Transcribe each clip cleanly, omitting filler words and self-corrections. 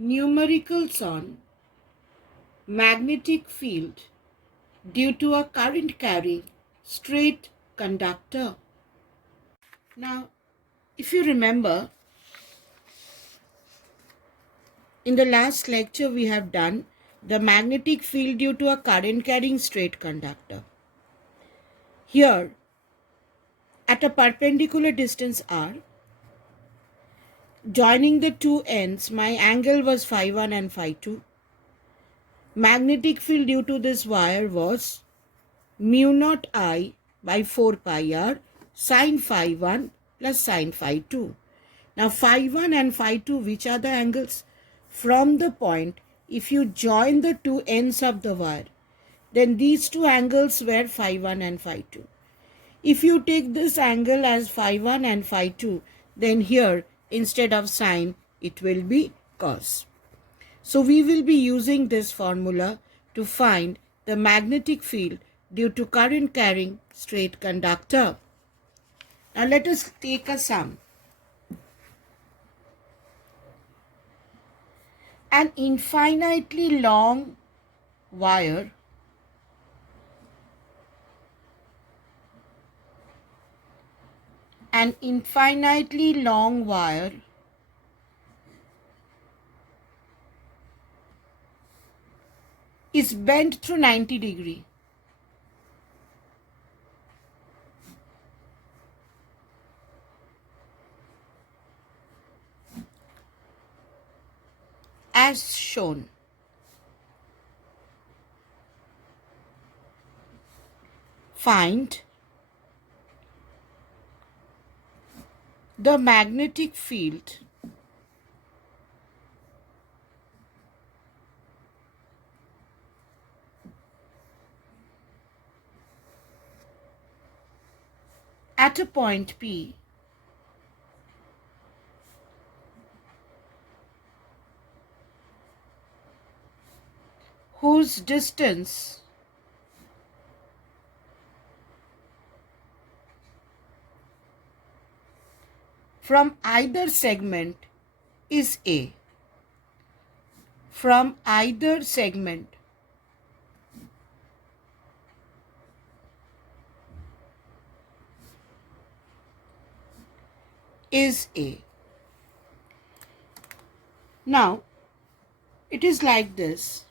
Numericals on magnetic field due to a current carrying straight conductor. Now, if you remember, in the last lecture we have done the magnetic field due to a current carrying straight conductor. Here, at a perpendicular distance r, joining the two ends, my angle was phi 1 and phi 2. Magnetic field due to this wire was mu naught I by 4 pi r sine phi 1 plus sine phi 2. Now phi 1 and phi 2, which are the angles? From the point, if you join the two ends of the wire, then these two angles were phi 1 and phi 2. If you take this angle as phi 1 and phi 2, then here instead of sine, it will be cos. So we will be using this formula to find the magnetic field due to current carrying straight conductor. Now let us take a sum. An infinitely long wire is bent through 90 degrees. As shown. Find the magnetic field at a point P whose distance from either segment is A. From either segment is A. Now, it is like this.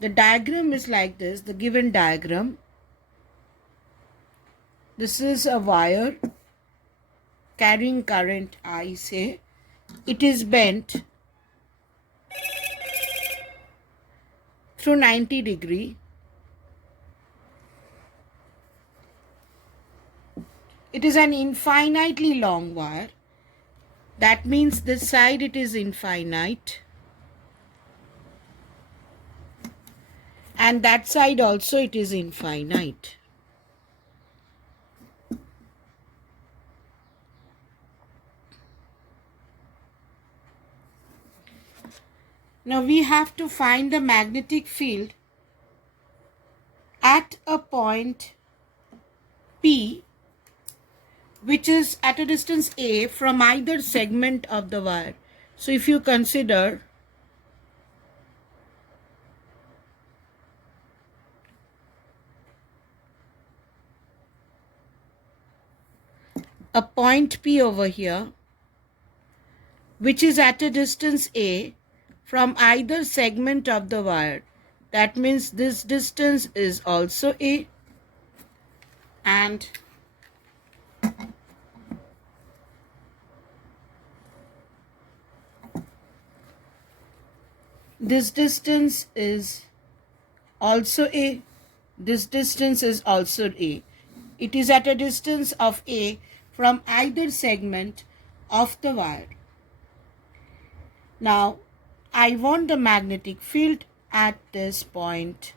The diagram is like this, the given diagram. This is a wire carrying current I, say. It is bent through 90 degrees. It is an infinitely long wire. That means this side it is infinite. And that side also it is infinite. Now we have to find the magnetic field at a point P, which is at a distance A from either segment of the wire. So if you consider a point P over here, which is at a distance A from either segment of the wire, that means this distance is also A, and this distance is also A. This distance is also A. It is at a distance of A from either segment of the wire. Now, I want the magnetic field at this point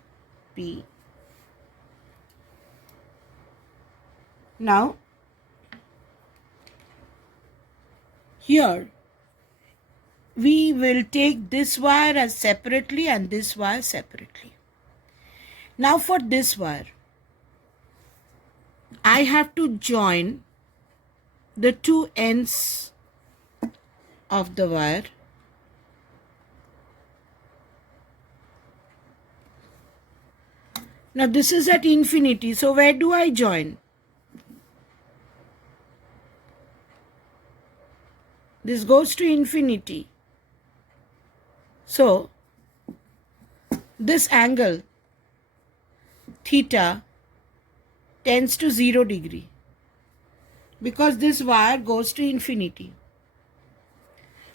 P. Now, here we will take this wire as separately and this wire separately. Now for this wire, I have to join the two ends of the wire Now this is at infinity, so where do I join? This goes to infinity. So this angle theta tends to 0 degree because this wire goes to infinity.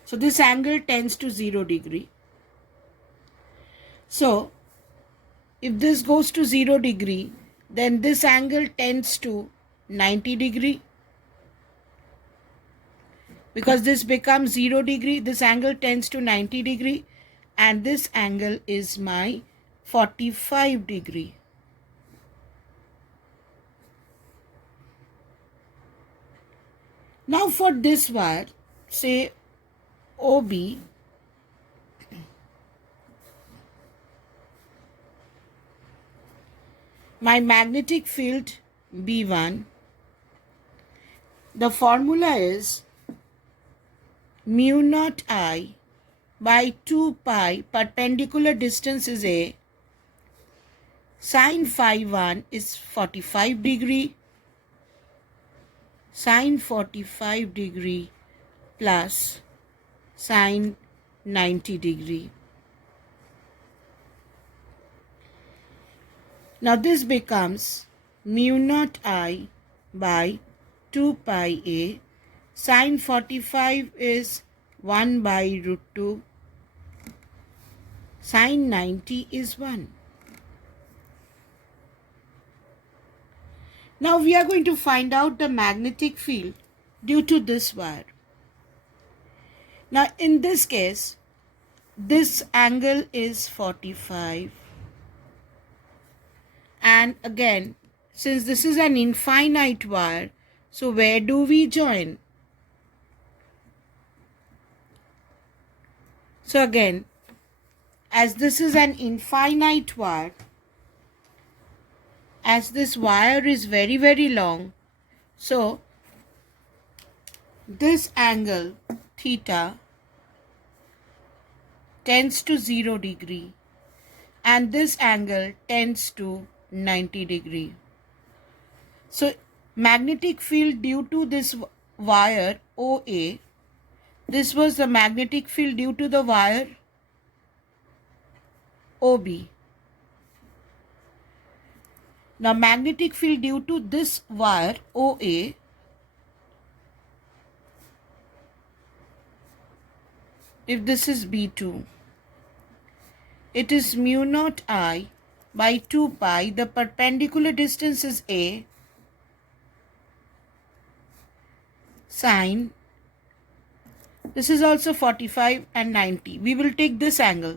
So this angle tends to 0 degree. So if this goes to 0 degree, then this angle tends to 90 degree. Because this becomes 0 degree, this angle tends to 90 degree, and this angle is my 45 degree. Now for this wire, say OB, my magnetic field B1, the formula is mu naught I by 2 pi, perpendicular distance is A, sine phi 1 is 45 degree, sine 45 degree plus sine 90 degree. Now this becomes mu naught I by 2 pi A, sine 45 is 1 by root 2, sine 90 is 1. Now we are going to find out the magnetic field due to this wire. Now in this case, this angle is 45. And again, since this is an infinite wire, so where do we join? So again, as this is an infinite wire, as this wire is very, very long, so this angle theta tends to 0 degree and this angle tends to 90 degree. So magnetic field due to this wire OA, this was the magnetic field due to the wire OB. Now magnetic field due to this wire OA, if this is B2, it is mu naught I by 2 pi, the perpendicular distance is A, sine, this is also 45 and 90. We will take this angle.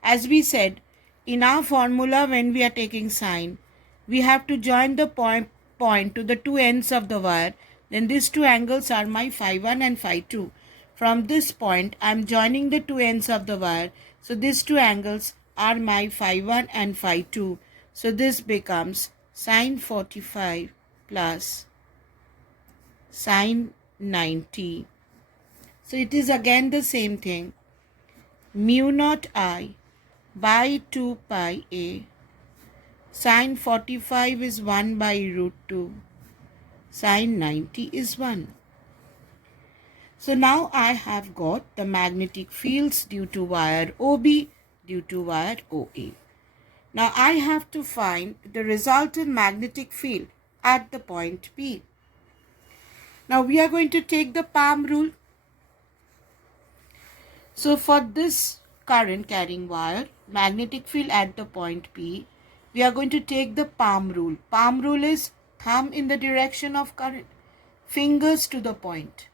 As we said, in our formula when we are taking sine, we have to join the point to the two ends of the wire. Then these two angles are my phi 1 and phi 2. From this point, I am joining the two ends of the wire. So these two angles are my phi 1 and phi 2. So this becomes sine 45 plus sine 90. So it is again the same thing. Mu naught I by 2 pi A. Sine 45 is 1 by root 2. Sine 90 is 1. So now I have got the magnetic fields due to wire OB, due to wire OA. Now I have to find the resultant magnetic field at the point P. Now we are going to take the palm rule. So for this current carrying wire, magnetic field at the point P, we are going to take the palm rule. Palm rule is thumb in the direction of current, fingers to the point,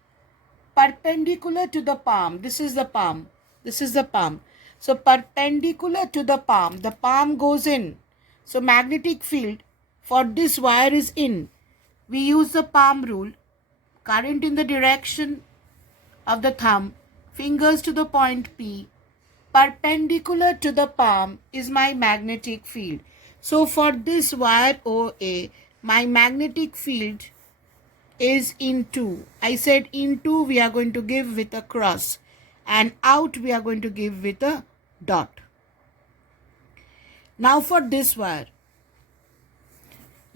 perpendicular to the palm. This is the palm. This is the palm. So perpendicular to the palm goes in. So magnetic field for this wire is in. We use the palm rule. Current in the direction of the thumb, fingers to the point P, perpendicular to the palm is my magnetic field. So for this wire OA, my magnetic field is into. I said into we are going to give with a cross and out we are going to give with a dot. Now for this wire,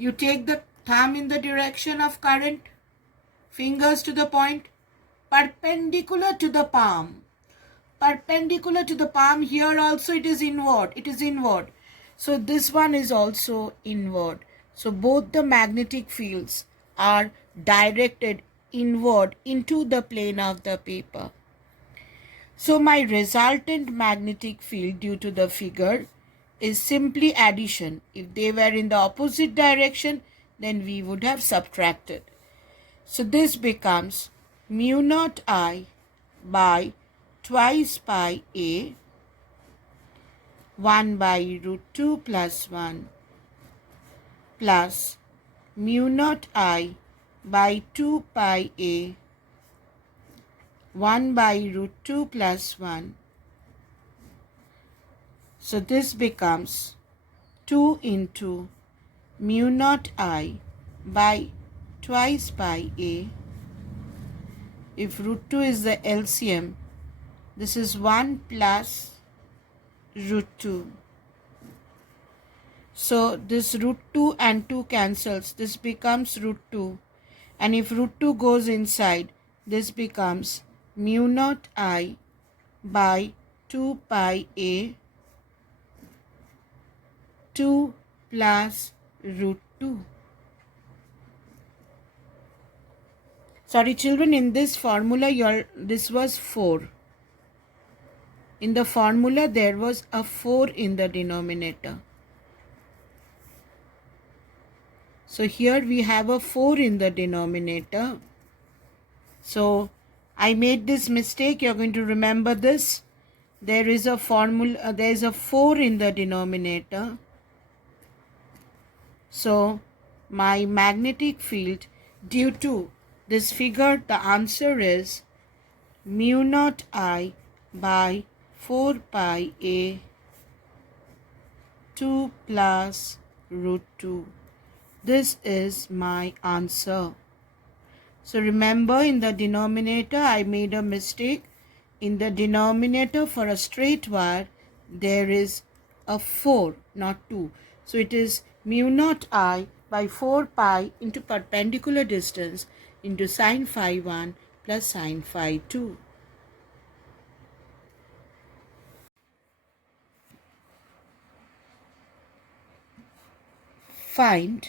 You take the thumb in the direction of current, fingers to the point, perpendicular to the palm. Perpendicular to the palm, here also it is inward. It is inward. So this one is also inward. So both the magnetic fields are directed inward into the plane of the paper. So my resultant magnetic field due to the figure is simply addition. If they were in the opposite direction, then we would have subtracted. So this becomes mu naught I by twice pi a 1 by root 2 plus 1 plus mu naught I by 2 pi a 1 by root 2 plus 1. So this becomes 2 into mu naught I by twice pi a. If root 2 is the LCM, this is 1 plus root 2. So this root 2 and 2 cancels. This becomes root 2. And if root 2 goes inside, this becomes mu naught I by 2 pi a 2 plus root 2. Sorry children, in this formula this was 4. In the formula there was a 4 in the denominator. So here we have a 4 in the denominator. So I made this mistake. You're going to remember this. There is a formula, there is a 4 in the denominator. So my magnetic field due to this figure, the answer is mu naught I by 4 pi a 2 plus root 2. This is my answer. So remember, in the denominator I made a mistake. In the denominator for a straight wire there is a 4, not 2. So it is mu naught I by 4 pi into perpendicular distance into sine phi 1 plus sine phi 2. Find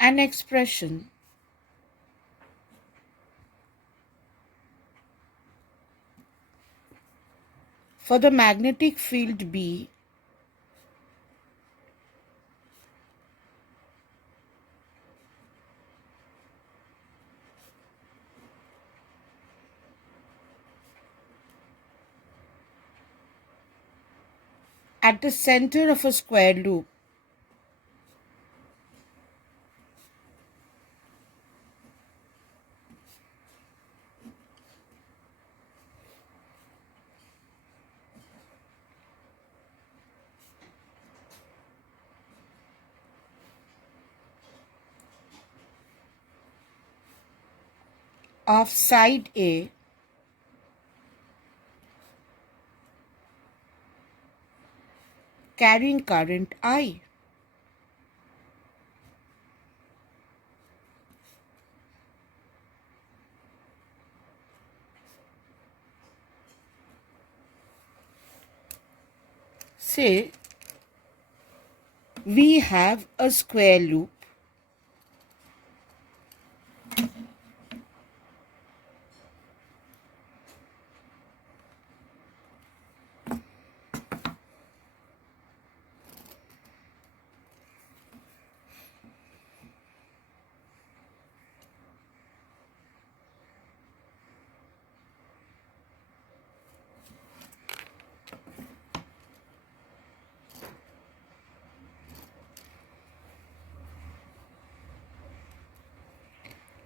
an expression for the magnetic field B at the center of a square loop of side A carrying current I. Say we have a square loop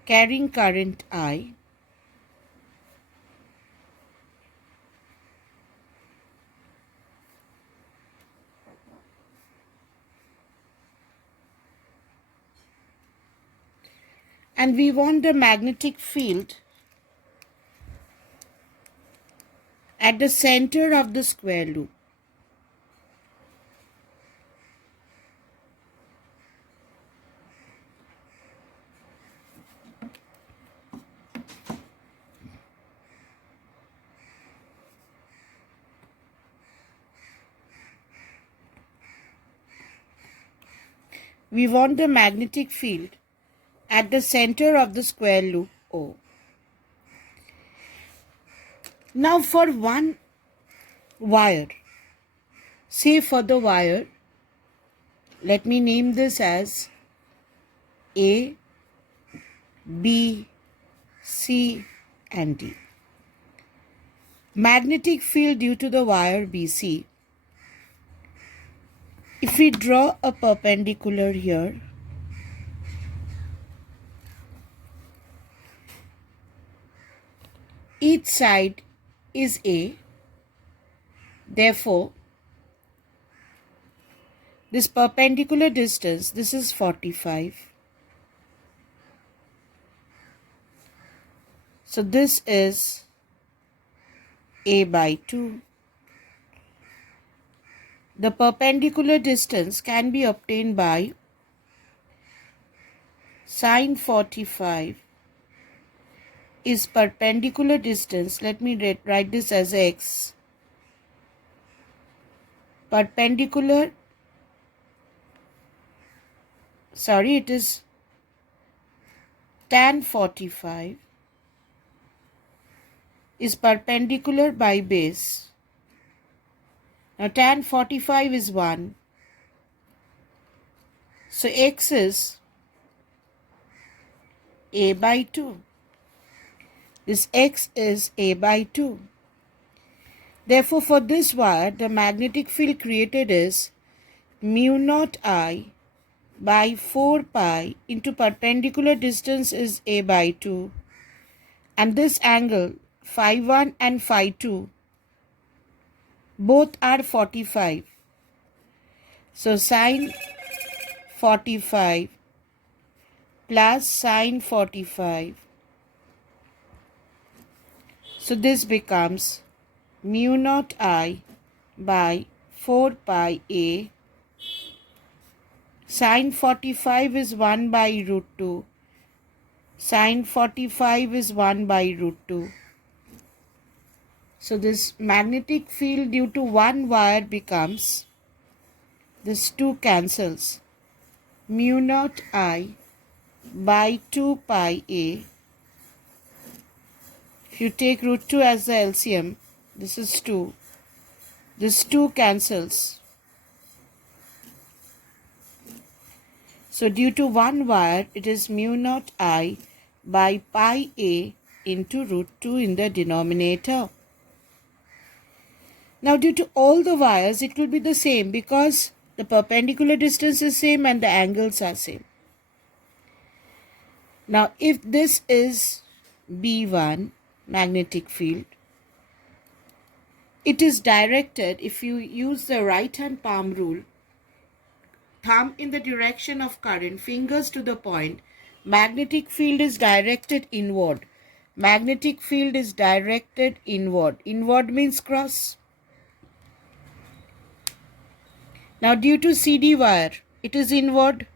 carrying current I, and we want the magnetic field at the center of the square loop. We want the magnetic field at the center of the square loop O. Now for one wire, say for the wire, let me name this as A, B, C and D. Magnetic field due to the wire BC. If we draw a perpendicular here, each side is A. Therefore, this perpendicular distance, this is 45. So this is A by 2. The perpendicular distance can be obtained by sine 45 is perpendicular distance. Let me write this as x. Perpendicular, it is tan 45 is perpendicular by base. Now tan 45 is 1. So x is A by 2. This x is A by 2. Therefore, for this wire, the magnetic field created is mu naught I by 4 pi into perpendicular distance is A by 2. And this angle, phi 1 and phi 2, both are 45. So sine 45 plus sine 45. So this becomes mu naught I by 4 pi A. Sine 45 is 1 by root 2. Sine 45 is 1 by root 2. So this magnetic field due to one wire becomes, this 2 cancels, mu naught I by 2 pi A. If you take root 2 as the LCM, this is 2. This 2 cancels. So due to one wire, it is mu naught I by pi A into root 2 in the denominator. Now due to all the wires, it will be the same because the perpendicular distance is same and the angles are same. Now if this is B1 magnetic field, it is directed, if you use the right hand palm rule, thumb in the direction of current, fingers to the point, magnetic field is directed inward. Magnetic field is directed inward. Inward means cross. Now due to CD wire, it is inward.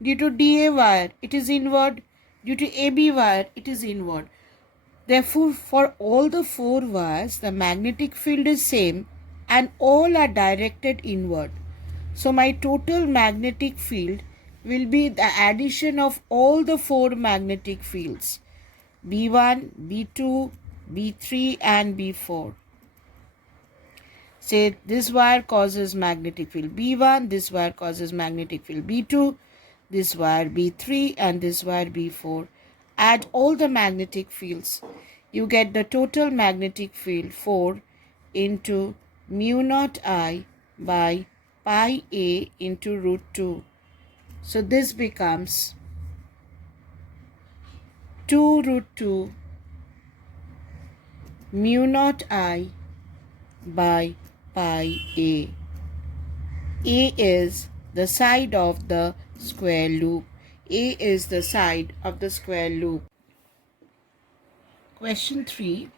Due to DA wire, it is inward. Due to AB wire, it is inward. Therefore, for all the 4 wires, the magnetic field is same and all are directed inward. So my total magnetic field will be the addition of all the 4 magnetic fields, B1, B2, B3 and B4. Say this wire causes magnetic field B1, this wire causes magnetic field B2, this wire B3 and this wire B4. Add all the magnetic fields. You get the total magnetic field 4 into mu naught I by pi A into root 2. So this becomes 2 root 2 mu naught I by pi A. A is the side of the square loop. A is the side of the square loop. Question 3.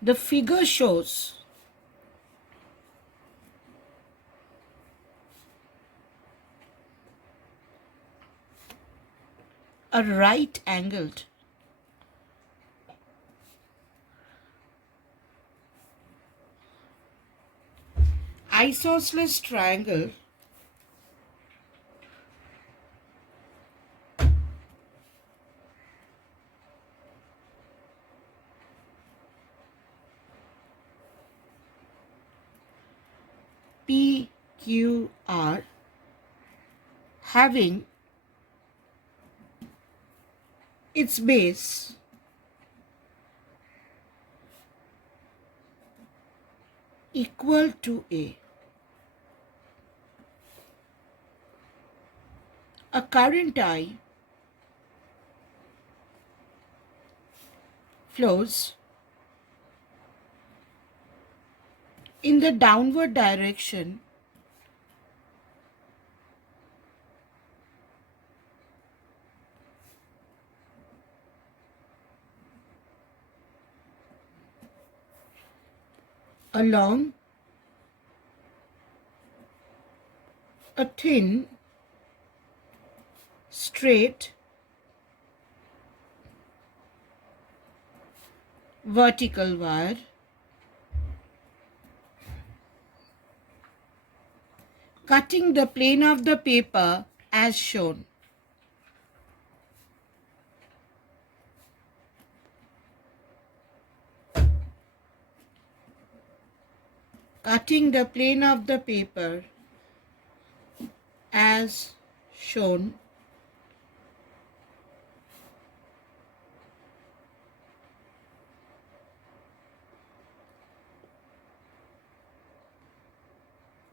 The figure shows a right angled isosceles triangle PQR having its base equal to A. A current I flows in the downward direction along a thin, straight, vertical wire cutting the plane of the paper as shown. Cutting the plane of the paper as shown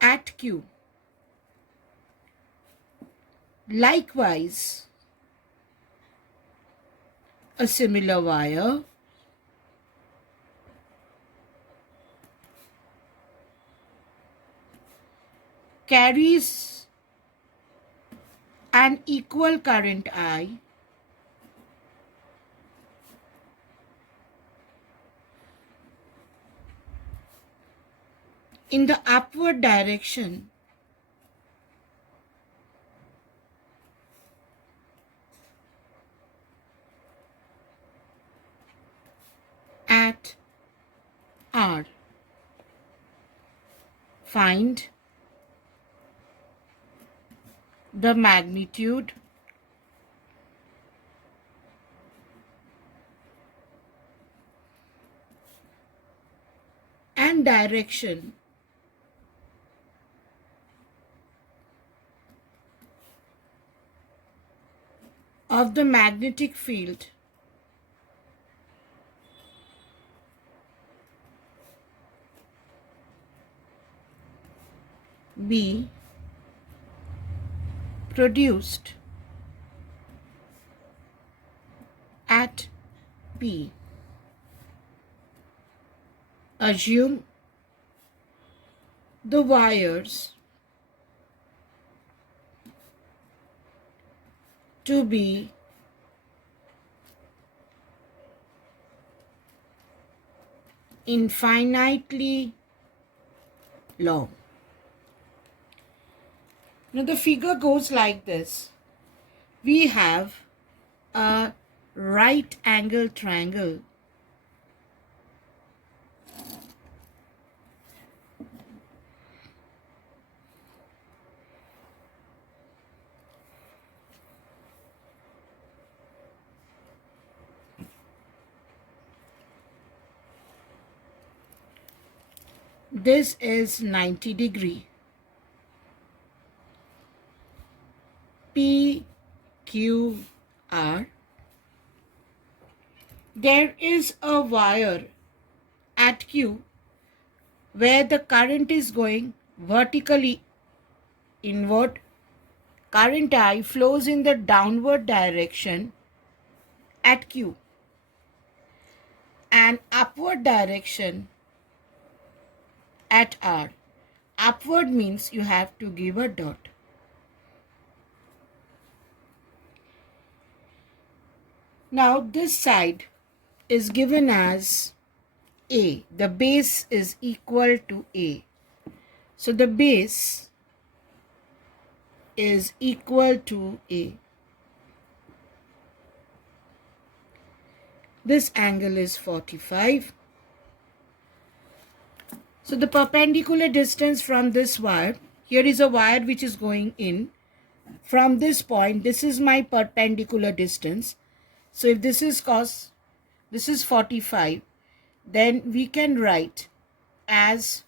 at Q. Likewise, a similar wire carries an equal current I in the upward direction at R. Find the magnitude and direction of the magnetic field B produced at P. Assume the wires to be infinitely long. Now the figure goes like this. We have a right angle triangle this is 90 degree. PQR. There is a wire at Q where the current is going vertically inward. Current I flows in the downward direction at Q and upward direction at R. Upward means you have to give a dot. Now this side is given as A. The base is equal to A. So the base is equal to A. This angle is 45. So the perpendicular distance from this wire, here is a wire which is going in. From this point, this is my perpendicular distance. So if this is cos, this is 45, then we can write as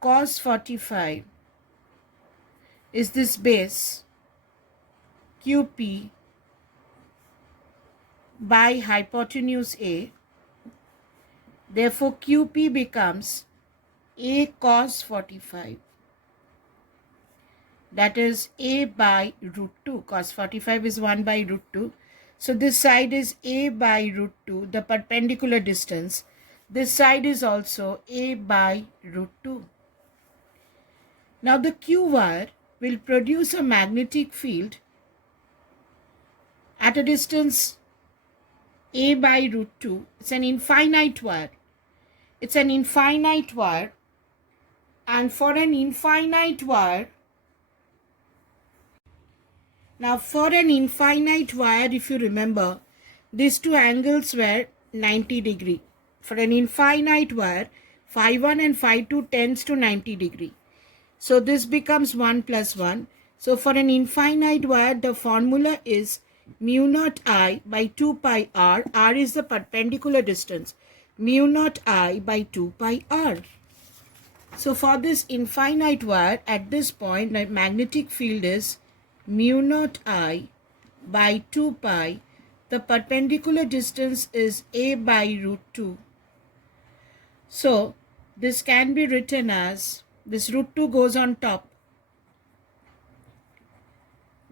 cos 45 is this base QP by hypotenuse A. Therefore, QP becomes A cos 45. That is A by root 2. Cos 45 is 1 by root 2. So this side is A by root 2, the perpendicular distance. This side is also A by root 2. Now the Q wire will produce a magnetic field at a distance A by root 2. It's an infinite wire. It's an infinite wire. And for an infinite wire, if you remember, these two angles were 90 degree. For an infinite wire, phi 1 and phi 2 tends to 90 degree. So this becomes 1 plus 1. So for an infinite wire, the formula is mu naught I by 2 pi r. R is the perpendicular distance. Mu naught I by 2 pi r. So for this infinite wire, at this point, the magnetic field is mu naught I by 2 pi. The perpendicular distance is A by root 2. So this can be written as, this root 2 goes on top,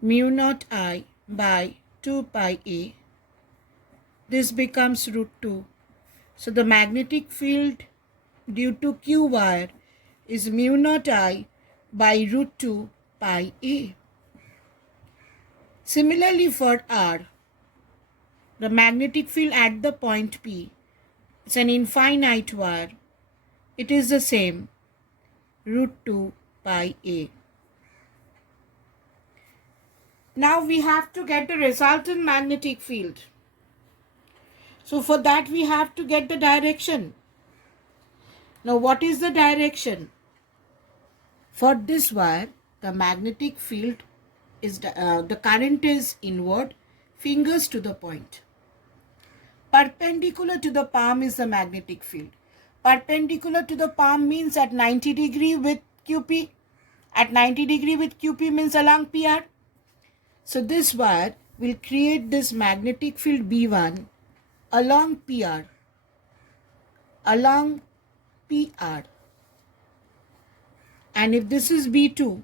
mu naught I by 2 pi A. This becomes root 2. So the magnetic field due to Q wire is mu naught I by root 2 pi A. Similarly for R, the magnetic field at the point P, it's an infinite wire. It is the same, root 2 pi A. Now we have to get the resultant magnetic field. So for that we have to get the direction. Now what is the direction? For this wire, the magnetic field is, the current is inward, fingers to the point. Perpendicular to the palm is the magnetic field. Perpendicular to the palm means at 90 degree with QP. At 90 degree with QP means along PR. So this wire will create this magnetic field B1 along PR. Along PR. And if this is B2,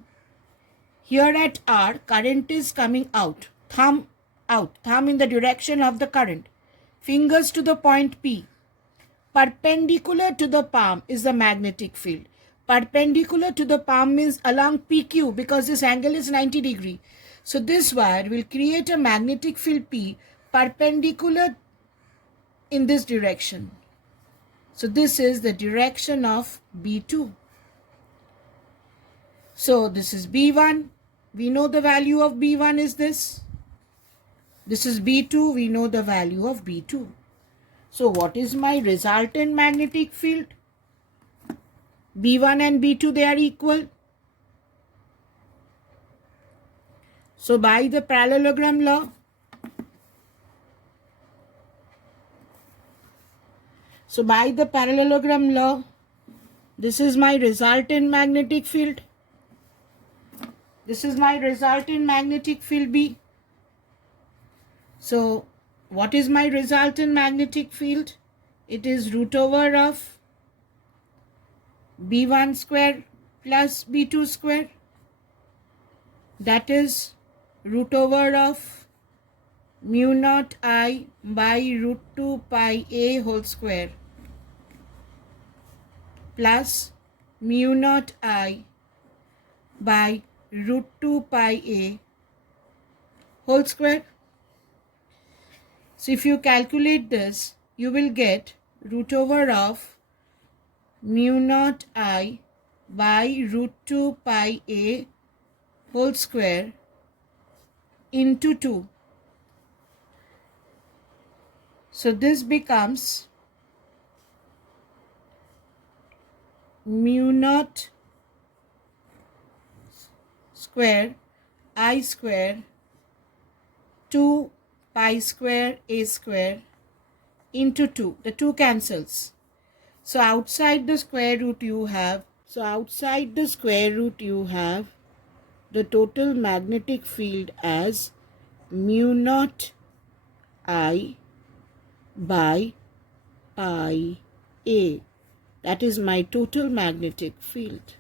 here at R, current is coming out, thumb in the direction of the current, fingers to the point P. Perpendicular to the palm is the magnetic field. Perpendicular to the palm means along PQ, because this angle is 90 degree. So this wire will create a magnetic field P perpendicular in this direction. So this is the direction of B2. So this is B1. We know the value of B1 is this. This is B2. We know the value of B2. So what is my resultant magnetic field? B1 and B2, they are equal. So by the parallelogram law, this is my resultant magnetic field. This is my resultant magnetic field B. So what is my resultant magnetic field? It is root over of B1 square plus B2 square. That is root over of mu naught I by root 2 pi A whole square plus mu naught I by root 2 pi A whole square. So if you calculate this, you will get root over of mu naught I by root 2 pi A whole square into 2. So this becomes mu naught square I square 2 pi square A square into 2. The 2 cancels. So outside the square root you have So outside the square root you have the total magnetic field as mu naught I by pi a. That is my total magnetic field.